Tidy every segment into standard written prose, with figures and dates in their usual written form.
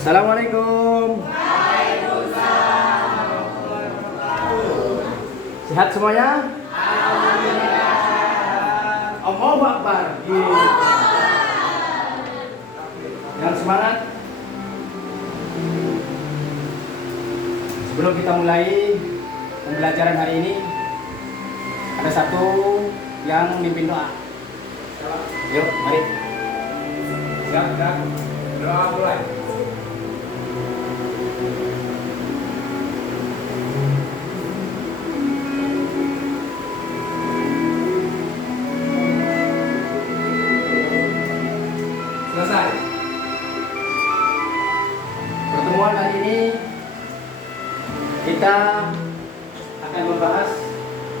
Assalamualaikum. Sehat semuanya? Alhamdulillah. Allahu Akbar. Dengan semangat. Sebelum kita mulai pembelajaran hari ini, ada satu yang memimpin doa. Yuk, mari. Siap. Doa mulai. Selesai. Pertemuan hari ini kita akan membahas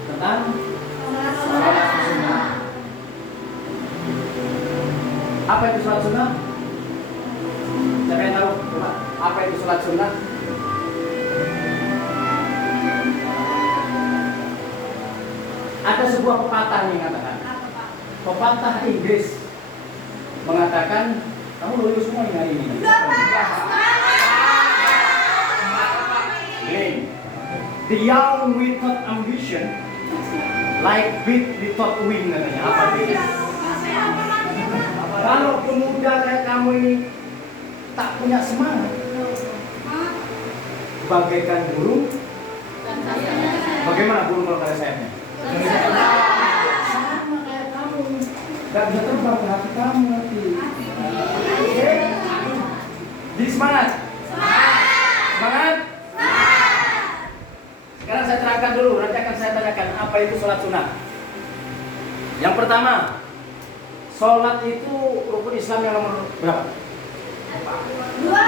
tentang sholat sunnah. Apa itu sholat sunnah? Siapa yang tahu? Apa itu sholat sunnah? Ada sebuah pepatah yang mengatakan, pepatah Inggris mengatakan, kamu lulus semua nih hari ini. The young without ambition, like bird without wing, katanya. Apa itu? Kalau pemuda kayak kamu ini tak punya semangat, bagaikan burung. Bagaimana burung kalau ada sayapnya? Sama kayak kamu, gak bisa terbang ke hati kamu nanti. Jadi semangat. Semangat. Sekarang saya terangkan dulu, nanti akan saya tanyakan apa itu sholat sunnah. Yang pertama, sholat itu rukun Islam yang nomor berapa? Dua.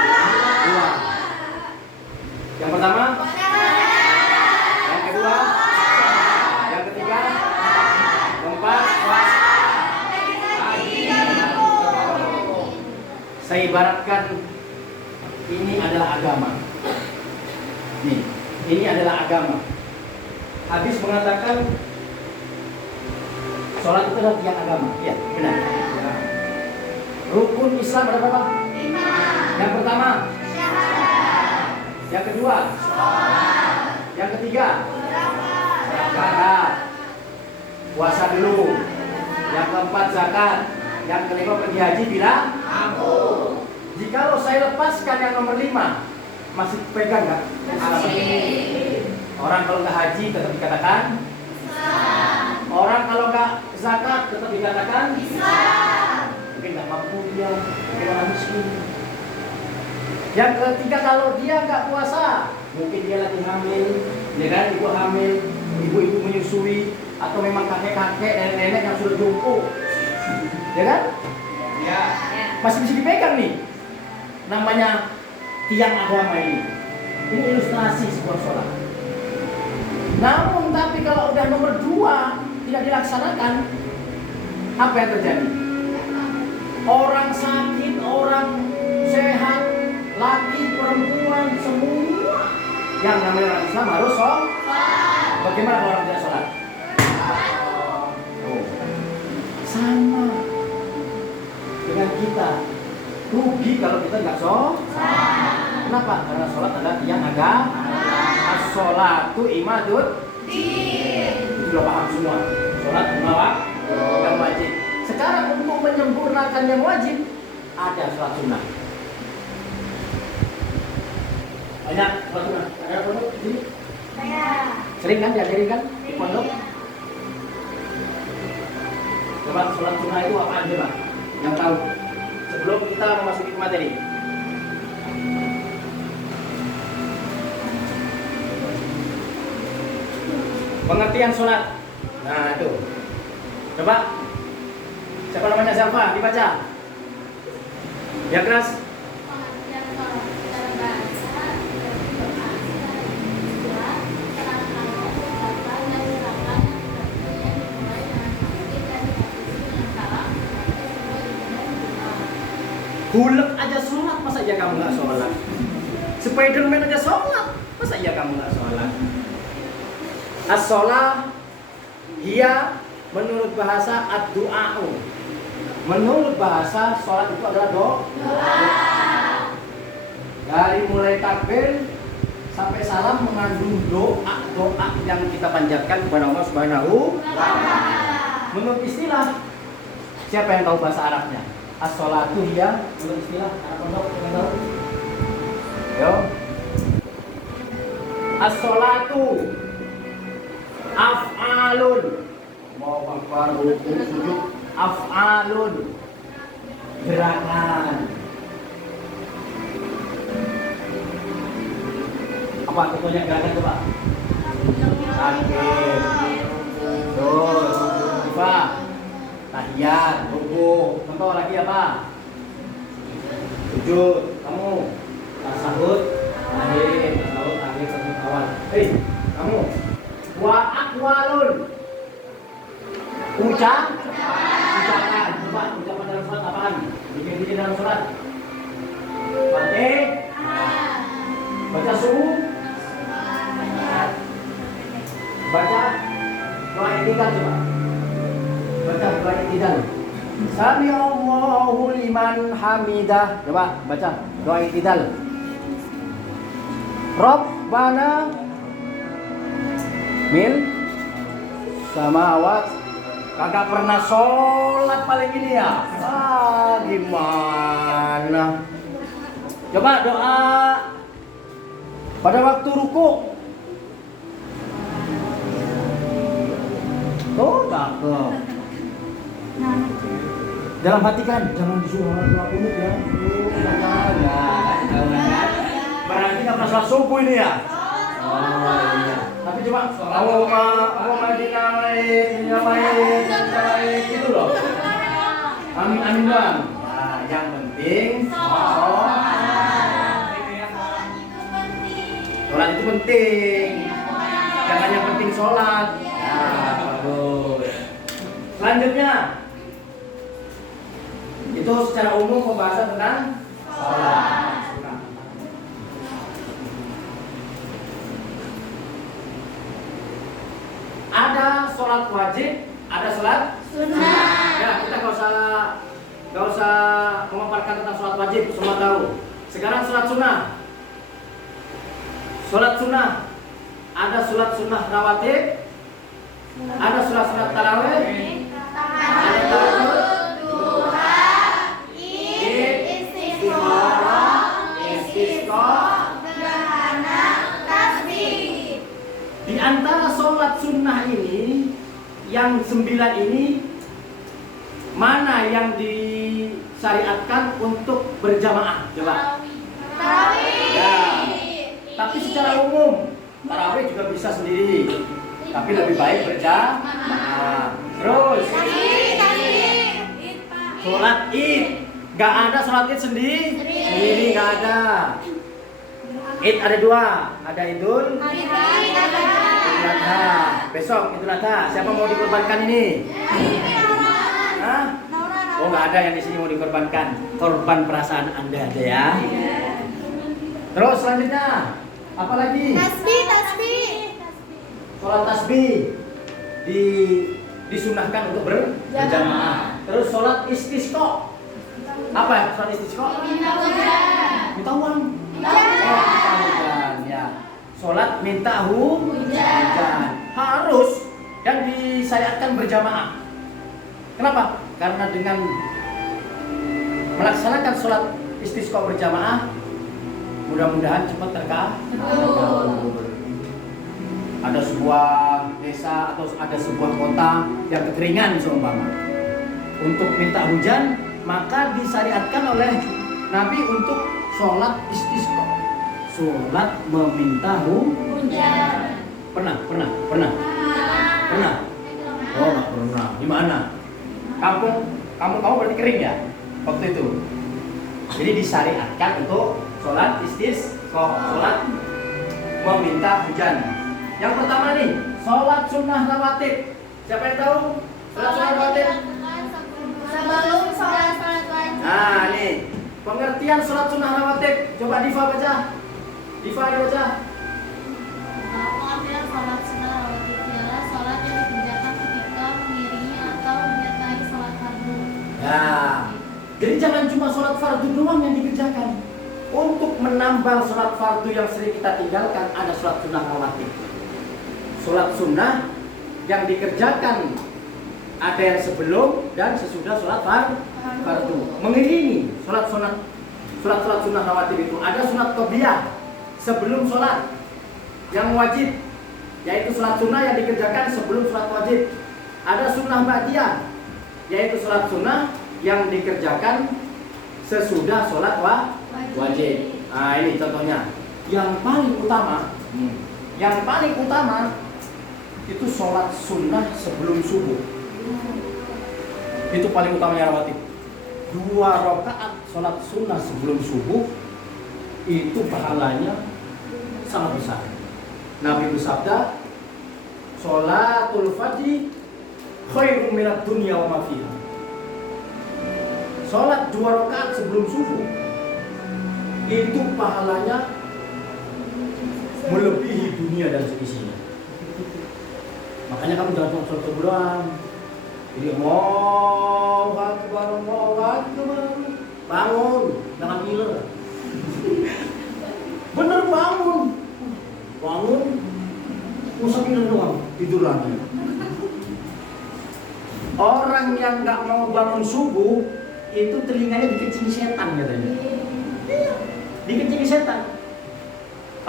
Yang pertama? Yang kedua? Yang ketiga? Keempat? Saya ibaratkan ini adalah agama. Nih, ini adalah agama. Hadis mengatakan sholat itu adalah tiang agama. Iya, benar. Rukun Islam ada berapa? 5. Yang pertama? Syahadat. Yang kedua? Sholat. Yang ketiga? Zakat. Puasa dulu. Yang keempat zakat. Yang kelima pergi haji bila mampu. Jikalau saya lepaskan yang nomor 5, masih pegang nggak? Orang kalau nggak haji tetap dikatakan Islam. Orang kalau nggak zakat tetap dikatakan Islam. Mungkin nggak mampu dia, mungkin orang miskin. Yang ketiga, kalau dia nggak puasa, mungkin dia lagi hamil, ya kan, ibu hamil, ibu-ibu menyusui, atau memang kakek-kakek, nenek-nenek yang sudah jompo, ya kan? Ya. Masih bisa dipegang nih. Namanya tiang agama ini. Ini ilustrasi sebuah sholat. Namun tapi kalau udah nomor 2 tidak dilaksanakan, apa yang terjadi? Orang sakit, orang sehat, laki, perempuan, semua yang namanya orang Islam harus sholat. Bagaimana kalau orang tidak sholat? Sama dengan kita. Rugi kalau kita nggak sholat. Kenapa? Karena sholat adalah tiang agama. As-sholatu imadud din. Sudah paham semua. Sholat 5 waktu yang wajib. Sekarang untuk menyempurnakan yang wajib, ada sholat sunnah. Banyak sholat sunnah. Ada pondok di sini? Sering kan diajarin kan di pondok? Coba sholat sunnah itu apa aja, Pak? Yang tahu? Sebelum kita memasuki materi. Pengertian sholat. Nah itu. Coba. Siapa namanya Zalfa? Dibaca. Ya keras. Hulek aja sholat, masa iya kamu nggak sholat? Spiderman aja sholat, masa iya kamu nggak sholat? As-sholah, dia menurut bahasa ad-du'a'u. Menurut bahasa sholat itu adalah doa. Dari mulai takbir sampai salam mengandung doa yang kita panjatkan kepada Allah Subhanahu wa Ta'ala. Menurut istilah, siapa yang tahu bahasa Arabnya? As-sholatu hiya, menurut istilah anak pondok yang tahu? Yo. As-sholatu af'alun. Mau akbar ruku sujud af'alun. Gerakan. Apa contohnya gerakan coba? Takbir. Terus Ifa. Tahiyat, ruku. Contoh lagi apa? Sujud. Kamu tasahud, akhir, tasahud awal. Hei, kamu wa aqwalun. Ucapan. Coba ucapan dalam surat apaan? Bikin dalam surat. Baca suhu. Baca doa itikad coba. Baca doa itikad. Sami Allahu liman hamidah. Coba baca doa itikad. Rabbana mil samawat. Kagak pernah sholat paling gini ya. Gimana? Coba doa pada waktu ruku. Oh, cakep. Dalam hati kan, jangan disuruh orang tua kunut ya. Berarti nggak pernah sholat subuh ini ya. Oh iya. Tapi coba Allahumma dinaik gitu loh. Amin bang. Nah, yang penting sholat itu penting. Jangan yang penting sholat. Nah, bagus. Selanjutnya, itu secara umum pembahasan tentang sholat. Ada sholat wajib, ada sholat sunnah. Ya, kita nggak usah memaparkan tentang sholat wajib, semua tahu. Sekarang sholat sunnah. Sholat sunnah, ada sholat sunnah rawatib, ada sholat sunnah tarawih, ada tahajud, duha, id, istisqa, gerhana, tasbih. Di antara sholat sunnah ini, yang 9 ini, mana yang disyariatkan untuk berjamaah? Coba. Tarawih. Ya. Tapi secara umum, tarawih juga bisa sendiri. Tapi lebih baik berjamaah. Terus. Sholat id. Gak ada sholat id sendiri. Gak ada. Id ada 2. Ada Idul Adha. Besok Idul Adha. Siapa mau dikorbankan ini? Hah? Oh, nggak ada yang di sini mau dikorbankan. Korban perasaan Anda aja ya. Terus selanjutnya, apa lagi? Tasbih. Sholat tasbih disunahkan untuk berjamaah. Terus sholat istisqa. Apa ya sholat istisqa? Minta uang. Ya. Sholat minta hujan. Harus dan disyariatkan berjamaah. Kenapa? Karena dengan melaksanakan sholat istisqa berjamaah, mudah-mudahan cepat terkabul. Ada sebuah desa atau ada sebuah kota yang kekeringan seumpama. Untuk minta hujan, maka disyariatkan oleh Nabi untuk sholat istisqa. Sholat meminta hujan. Pernah? Oh, nggak pernah. Di mana? Kamu berarti kering ya waktu itu. Jadi disyariatkan untuk sholat istisqa, sholat meminta hujan. Yang pertama nih, sholat sunnah rawatib. Siapa yang tahu sholat sunnah rawatib? Sebelum sholat wajib. Nah, nih pengertian sholat sunnah rawatib. Coba Diva baca. Diva baca. Pengertian sholat sunnah rawatib ialah sholat yang dikerjakan ketika mengiringi atau menyertai sholat fardu. Ya, jadi jangan cuma sholat fardu doang yang dikerjakan. Untuk menambal sholat fardu yang sering kita tinggalkan, ada sholat sunnah rawatib. Sholat sunnah yang dikerjakan ada yang sebelum dan sesudah sholat fardu. Mengiringi sholat sunnah rawatib itu ada sholat qobliyah sebelum sholat yang wajib, yaitu sholat sunnah yang dikerjakan sebelum sholat wajib. Ada sunnah ba'diyah, yaitu sholat sunnah yang dikerjakan sesudah sholat wajib. Nah ini contohnya. Yang paling utama itu sholat sunnah sebelum subuh. Itu paling utamanya rawatib. 2 rakaat sholat sunnah sebelum subuh itu pahalanya sangat besar. Nabi bersabda, sholatul fajri khairum minad dunya wa ma fiha. Sholat 2 rakaat sebelum subuh itu pahalanya melebihi dunia dan seisinya. Makanya kamu jangan cuma sholat doang. Jadi Allahu Akbar, bangun, jangan ngiler. Bener bangun, usah ngiler doang, tidur lagi. Orang yang nggak mau bangun subuh itu telinganya dikencing setan katanya. Dikencing setan.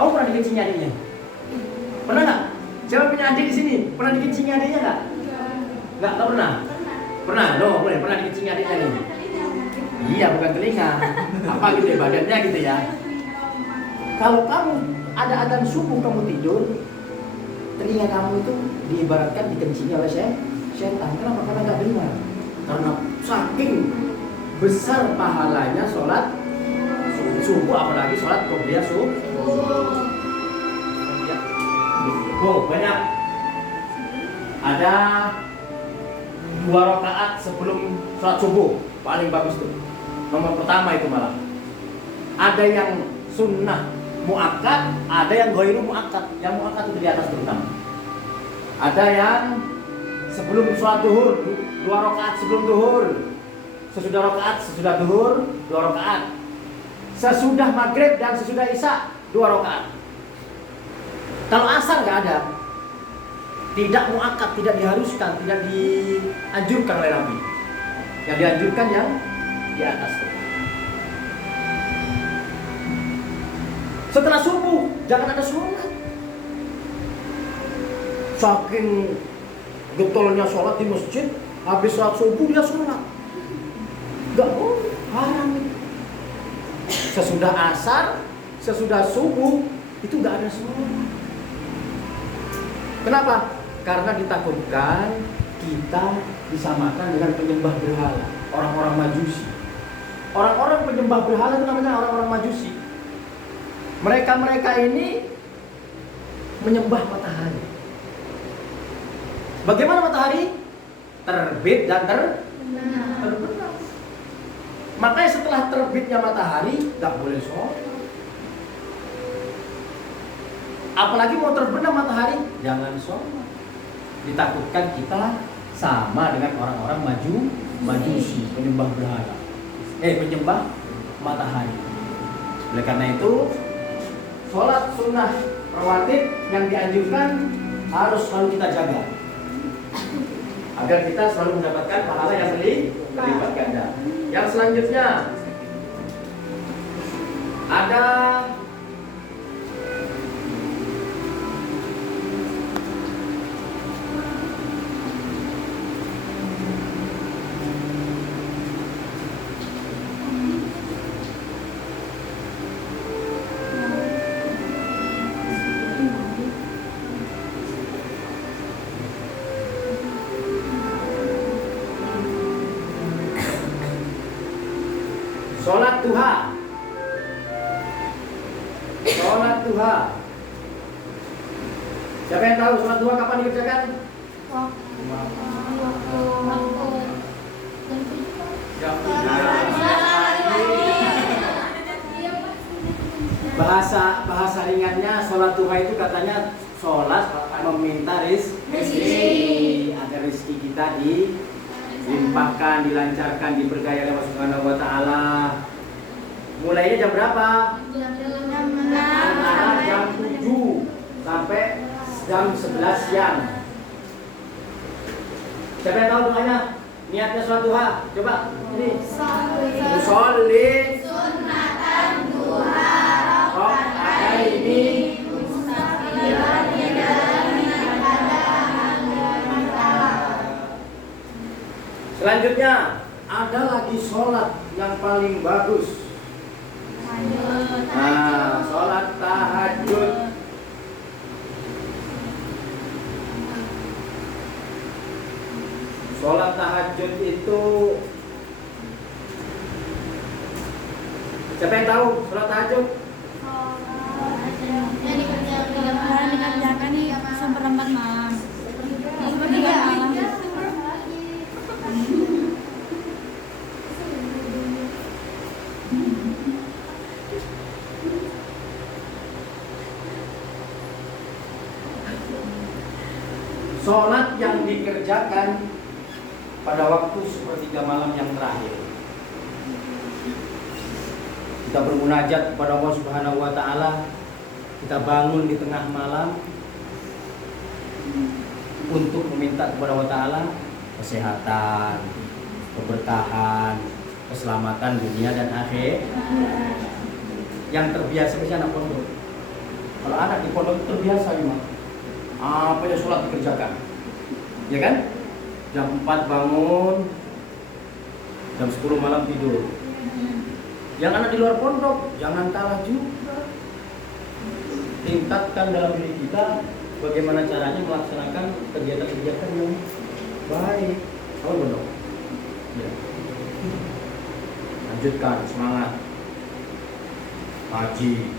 Kamu pernah dikencing adiknya? Pernah nggak? Siapa punya adik di sini? Pernah dikencing adiknya nggak? Nggak pernah. Pernah, loh, boleh pernah dikencing adiknya nih. Iya, bukan telinga. Apa gitu ya, badannya gitu ya. Kalau kamu ada adzan subuh kamu tidur, telinga kamu itu diibaratkan dikencingi oleh setan. Kenapa? Karena nggak dengar. Karena saking besar pahalanya sholat subuh, apalagi sholat qobliyah subuh. Banyak. Ada 2 rakaat sebelum sholat subuh, paling bagus tuh. Nomor pertama itu malah. Ada yang sunnah muakkad, ada yang ghairu muakkad. Yang muakkad itu di atas terutama. Ada yang sebelum sholat duhur, 2 rakaat sebelum duhur. Sesudah rakaat, sesudah duhur, 2 rakaat. Sesudah maghrib dan sesudah isya, 2 rakaat. Kalau asar nggak ada. Tidak muakkad, tidak diharuskan, tidak dianjurkan oleh Nabi. Yang dianjurkan yang di atas. Setelah subuh, jangan ada sholat. Saking getolnya sholat di masjid, habis sholat subuh dia sholat. Gak boleh, haram itu. Sesudah asar, sesudah subuh, itu gak ada sholat. Kenapa? Karena ditakutkan kita disamakan dengan penyembah berhala, orang-orang Majusi. Orang-orang penyembah berhala itu namanya orang-orang Majusi. Mereka ini menyembah matahari. Bagaimana matahari? Terbit dan terbenam. Makanya setelah terbitnya matahari, tak boleh sholat. Apalagi mau terbenam matahari, jangan sholat. Ditakutkan kita sama dengan orang-orang Majusi, penyembah berhala, penyembah matahari. Oleh karena itu, sholat sunnah rawatib yang dianjurkan harus selalu kita jaga, agar kita selalu mendapatkan pahala yang berlipat ganda. Yang selanjutnya ada sholat duha. Sholat duha. Siapa yang tahu sholat duha kapan dikerjakan? Bahasa ringannya sholat duha itu katanya sholat meminta rezeki, agar rezeki kita dilimpahkan, dilancarkan, diberkahi oleh Allah Subhanahu wa taala. Mulainya jam berapa? Jam Antara jam 7 sampai jam 11 siang. Siapa yang tahu doanya? Niatnya sholat duha. Coba. Ini. Musolli sunatan duha rakaataini mustaqilan Selanjutnya ada lagi sholat yang paling bagus. Nah, sholat tahajud. Sholat tahajud itu siapa yang tahu sholat tahajud? yang dikerjakan nih seperempat malam. Sepertiga malam. Sholat yang dikerjakan pada waktu sepertiga malam yang terakhir. Kita bermunajat kepada Allah Subhanahu wa taala. Kita bangun di tengah malam untuk meminta kepada Allah taala kesehatan, keberkahan, keselamatan dunia dan akhir. Yang terbiasa biasanya anak pondok. Kalau anak di pondok itu terbiasa memang. Apa yang sholat dikerjakan, ya kan? Jam 4 bangun, jam 10 malam tidur. Yang anak di luar pondok, jangan kalah juga. Tingkatkan dalam diri kita bagaimana caranya melaksanakan kegiatan-kegiatan yang baik. Kalau pondok, ya. Lanjutkan, semangat. Haji,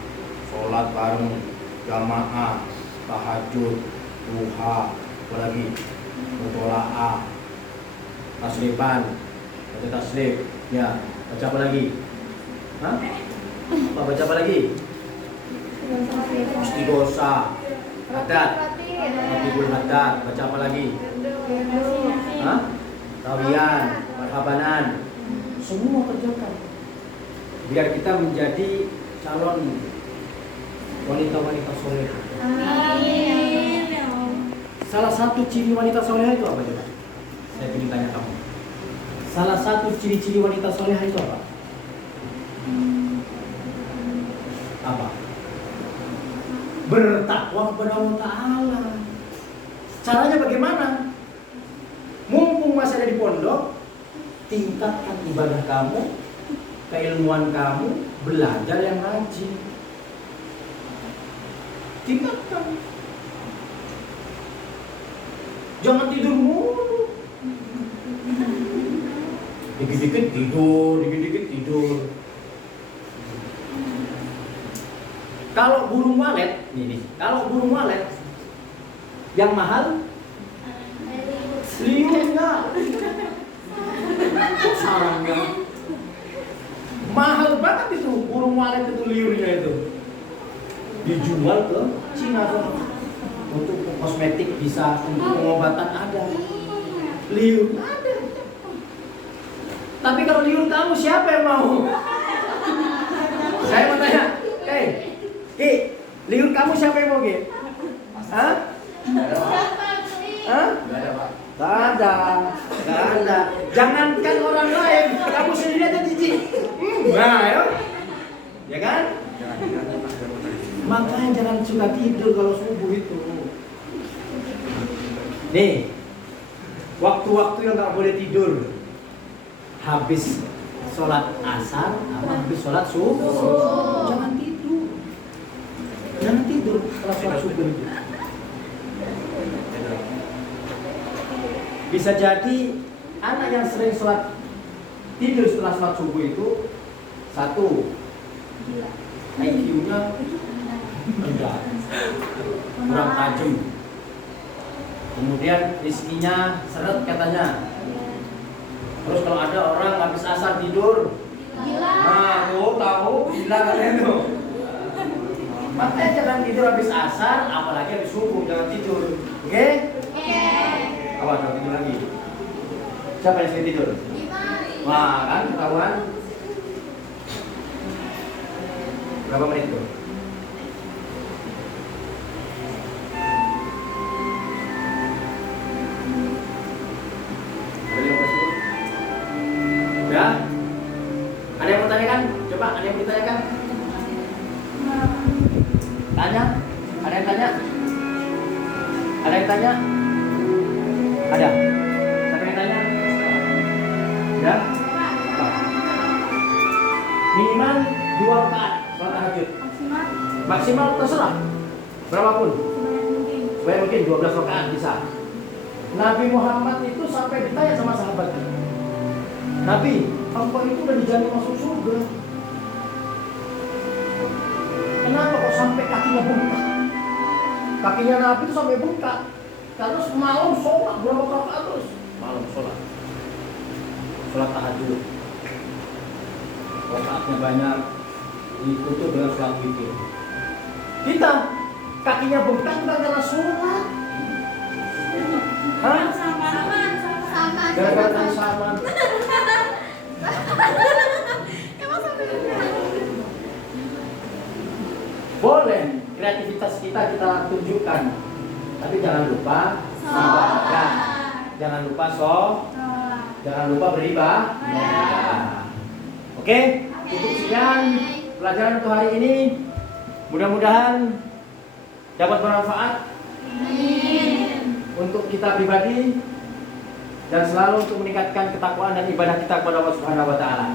sholat bareng, jamaah, tahajud, duha, apalagi mutola'ah, tasliban, baca taslib, ya, baca apa lagi? Hah? Baca apa lagi? Istighosah, hadat, Rabiul hadat, baca apa lagi? Hah? Tawiyan, marhabanan, semua kerjakan. Biar kita menjadi calon wanita-wanita soleh. Amin. Salah satu ciri wanita soleha itu apa coba? Saya ingin tanya kamu. Salah satu ciri-ciri wanita soleha itu apa? Apa? Bertakwa kepada Allah Ta'ala. Caranya bagaimana? Mumpung masih ada di pondok, tingkatkan ibadah kamu, keilmuan kamu, belajar yang rajin. Tingkatkan. Jangan tidur mulu. Dikit-dikit tidur, dikit-dikit tidur. Kalau burung walet, ini, kalau burung walet yang mahal, liurnya, sarangnya, mahal banget itu burung walet itu liurnya itu, dijual ke Cina untuk kosmetik bisa, untuk pengobatan ada, liur ada. Tapi kalau liur kamu siapa yang mau? Saya mau tanya, Ki, liur kamu siapa yang mau, Ki? Hah? Hah? Gak ada. Jangankan orang lain, kamu sendiri aja jijik. Nah, ayo. Ya kan? Makanya jangan suka tidur kalau subuh itu. Nih, waktu-waktu yang gak boleh tidur. Habis sholat asar, habis sholat subuh. Jangan tidur. Jangan tidur setelah sholat subuh itu. Bisa jadi anak yang sering sholat tidur setelah sholat subuh itu, satu, IQ-nya rendah, kurang tajam. Kemudian rezekinya seret katanya. Terus kalau ada orang habis asar tidur, nah tuh tahu gila kalian tuh. Makanya jangan tidur habis asar, apalagi habis subuh jangan tidur. Oke? Awas jangan tidur lagi. Siapa yang sering tidur? Wah kan ketahuan. Berapa menit tuh? Ada 15 menit? Udah? Ada yang mau tanyakan? Coba, ada yang mau ditanyakan? Tanya? Ada yang tanya? Ada yang tanya? Ada? Siapa yang tanya? Ya? Apa? Minimal 2 rakaat sholat tahajud. Maksimal terserah. Berapapun. Sebanyak mungkin 12 rakaat bisa. Nabi Muhammad itu sampai ditanya sama sahabatnya. Nabi, engkau itu udah dijamin masuk surga. Kenapa kok sampai kakinya bengkak? Kakinya Nabi itu sampai bengkak. Terus malam sholat berapa rakaat terus? Malam sholat. Sholat tahajud. Rakaatnya banyak. Ditutup dengan sholat witir. Kita kakinya bengkak bukan karena sholat. Hah? Gara-gara tadi saman. Boleh kreativitas kita tunjukkan, tapi jangan lupa ibadah. Jangan lupa jangan lupa beribadah. Oke, cukup sekian pelajaran untuk hari ini. Mudah-mudahan dapat bermanfaat untuk kita pribadi dan selalu untuk meningkatkan ketakwaan dan ibadah kita kepada Allah Subhanahu wa taala.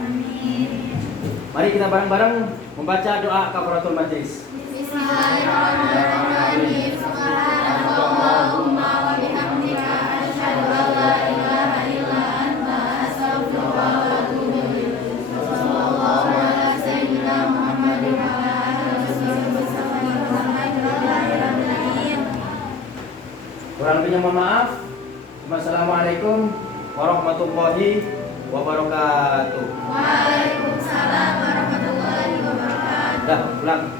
Mari kita bareng-bareng membaca doa kafaratul majlis. Bismillahirrahmanirrahim. Subhanakallahumma wa bihamdika asyhadu an la ilaha illa anta astaghfiruka wa atubu ilaik. Sallallahu ala sayyidina Muhammadin wa ala alihi wasallam. Kurang lebihnya mohon maaf. Wassalamualaikum warahmatullahi wabarakatuh. Waalaikumsalam warahmatullahi wabarakatuh. Dah, pulang.